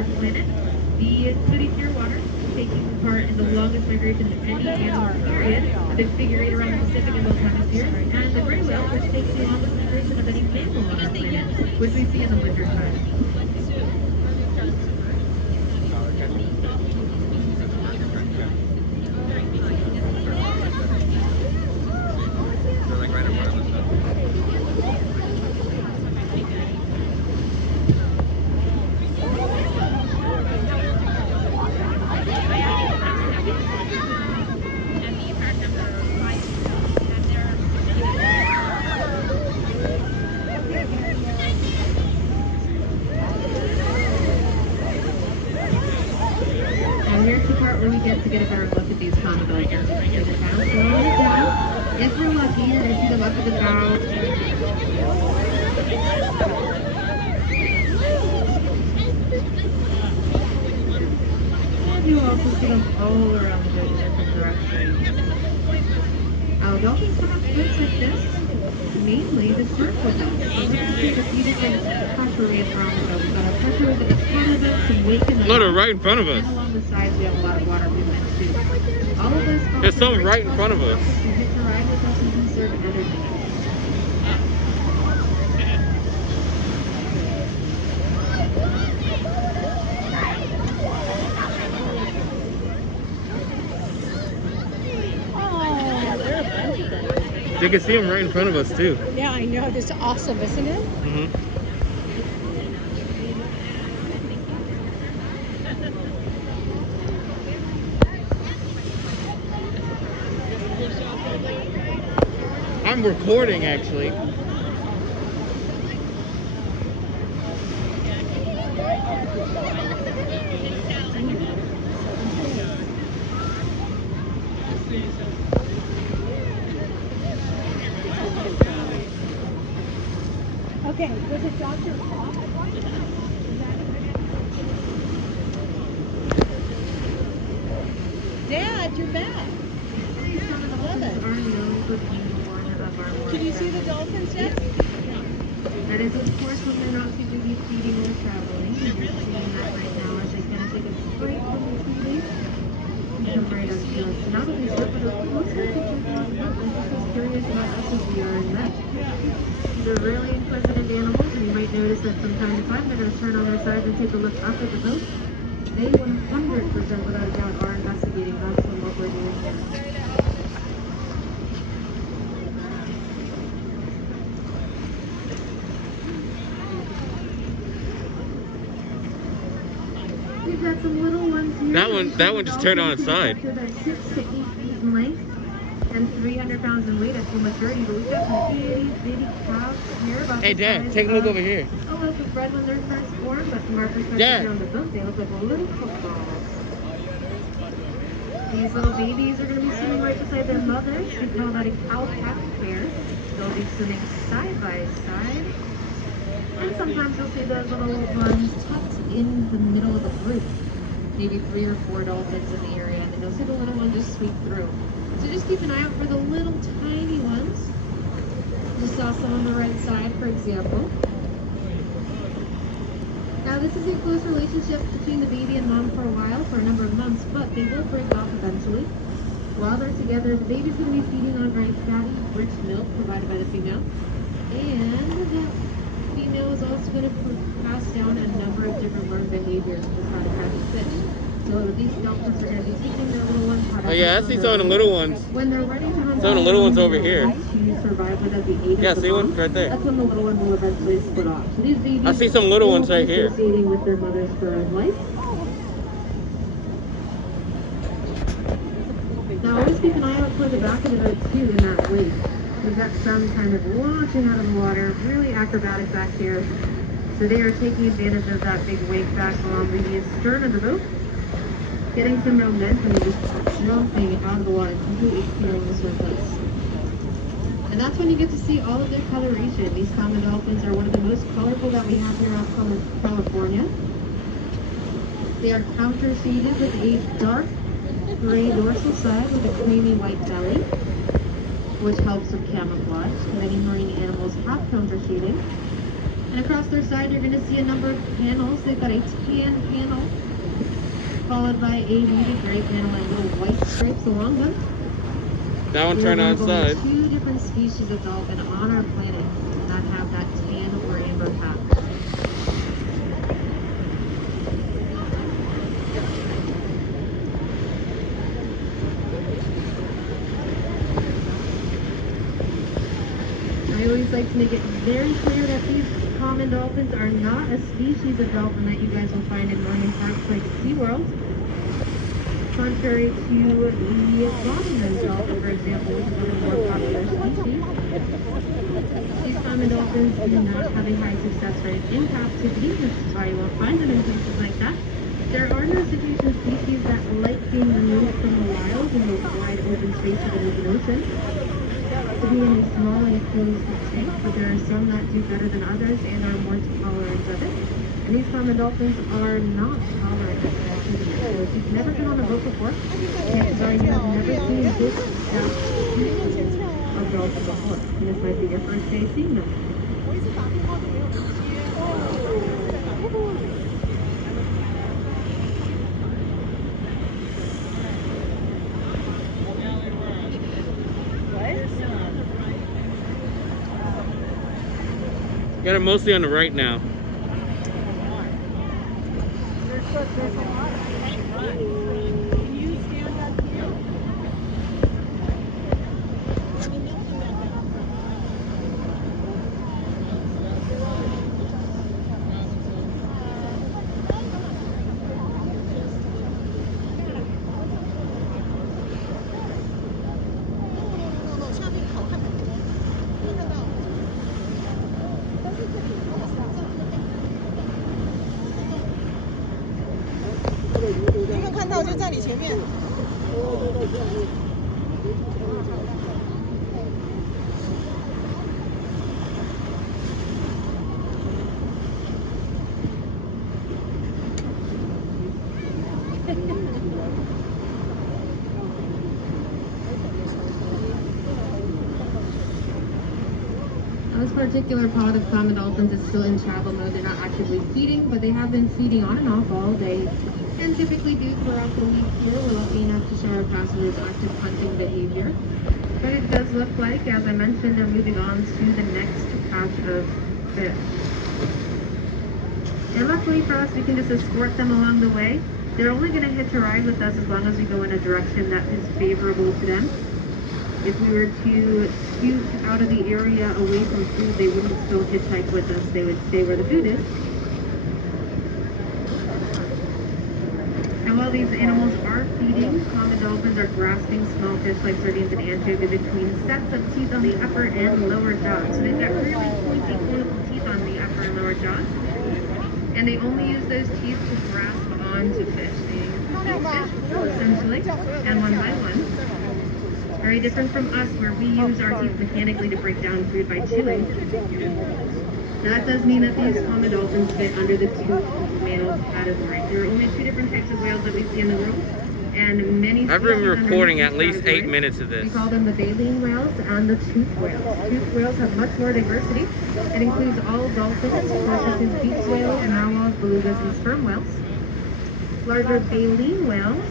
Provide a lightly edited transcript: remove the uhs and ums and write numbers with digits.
our planet. The sooty clear water taking part in the longest migration of any animal period, a big figure 8 around the Pacific and both hemispheres, and the gray whale, which takes the longest migration of any mammal on our planet, which we see in the wintertime. Here's the part where we get to get a better look at these common dolphins. So the town, slowing it down. If we're lucky, you're going to see them up at the bow. And you also see them all around the boat in different directions. Now, dolphins come up boats like this, mainly to surf with us. So we can see a few different pressure waves around the boat. We've got a pressure wave at the front of us, some wake in the Look, right in front of us. And along the sides, we have a lot of water movement too. All of those spots There's some right in front of us. to hit the ride with us and conserve energy. You can see them right in front of us too. Yeah, I know. This is awesome, isn't it? Mm-hmm. I'm recording actually. Okay, was it Dr. Bob? Dad, you're back. Love it. Can you see the dolphins yet? That is, of course, when they're not too busy feeding or traveling. You're seeing that right now as they kind of take a break from the feeding. And come right up to us. So now that we start with a closer picture of the boat, they're just as curious about us as we are in them. They're really inquisitive animals, and you might notice that from time to time they're going to turn on their sides and take a look up at the boat. They 100% without a doubt are investigating us and what we're doing here. We've got some little ones here. That one just turned on its side. They're 6 to 8 feet in length and 300 pounds in weight at full maturity. But we've got some bitty calves here. About Hey, Dad, take a look over here. A loaf of bread when they're first born, but from our perspective Dad. here on the boat, they look like little footballs. These little babies are going to be swimming right beside their mothers. We call that a cow-calf pair. They'll be swimming side by side. And sometimes you'll see those little ones tucked in the middle of the group. Maybe 3 or 4 dolphins in the area, and then you'll see the little one just sweep through. So just keep an eye out for the little tiny ones. You saw some on the right side, for example. Now this is a close relationship between the baby and mom for a while, for a number of months, but they will break off eventually. While they're together, the baby's going to be feeding on very fatty, rich milk provided by the female. And the female is also going to pass down a number of different learned behaviors with how to catch fish. So these dolphins are going to be teaching their little ones how to. Oh yeah, I see some of the little ones. When they're ready to hunt, Some of the little ones over here. To survive without the aid Yeah, of the see one mom, right there. that's when the little one will eventually split off. So these babies I see some little will ones right be here. associating with their mothers for life. Now always keep an eye out for the back of the boat too in that wake. We've got some kind of launching out of the water, really acrobatic back here. So they are taking advantage of that big wake back along the stern of the boat, getting some momentum and just jumping out of the water, completely clearing the surface. And that's when you get to see all of their coloration. These common dolphins are one of the most colorful that we have here off California. They are counter-shaded with a dark gray dorsal side with a creamy white belly, which helps with camouflage. Many marine animals have counter-shading. And across their side, you're going to see a number of panels. They've got a tan panel, followed by a muted gray panel and little white stripes along them. That one We turned are on its one of side. only 2 different species of dolphin on our planet that have that tan or amber hat. I always like to make it very clear that these common dolphins are not a species of dolphin that you guys will find in marine parks like SeaWorld. Contrary to the bottomland dolphin, for example, which is one of the more popular species. These common dolphins do not have a high success rate in captivity, which is why you won't find them in places like that. There are no cetacean species that like being removed from the wild in the wide open space of an open ocean to be in a small enclosed tank, but there are some that do better than others and are more tolerant of it. And these common dolphins are not tolerant of captivity. So if you've never been on a boat before, chances are you have never seen this exact species of dolphin before. And this might be your first day seeing them. Got it mostly on the right now. This particular pod of common dolphins is still in travel mode. They're not actively feeding, but they have been feeding on and off all day, and typically do throughout the week here. We're lucky enough to show our passengers active hunting behavior. But it does look like, as I mentioned, they're moving on to the next patch of fish. And luckily for us, we can just escort them along the way. They're only going to hitch a ride with us as long as we go in a direction that is favorable to them. If we were to scoot out of the area away from food, they wouldn't still hitchhike with us. They would stay where the food is. And while these animals are feeding, common dolphins are grasping small fish like sardines and anchovy between sets of teeth on the upper and lower jaws. So they've got really pointy, conical teeth on the upper and lower jaws. And they only use those teeth to grasp onto fish. They eat fish, essentially, and one by one. Very different from us, where we use our teeth mechanically to break down food by chewing. That does mean that these common dolphins fit under the toothed mammal category. There are only 2 different types of whales that we see in the world, and many species I've been under recording these at least 8 categories. minutes of this. We call them the baleen whales and the toothed whales. Toothed whales have much more diversity. It includes all dolphins, porpoises, beaked whales, narwhals, belugas, and sperm whales. Larger baleen whales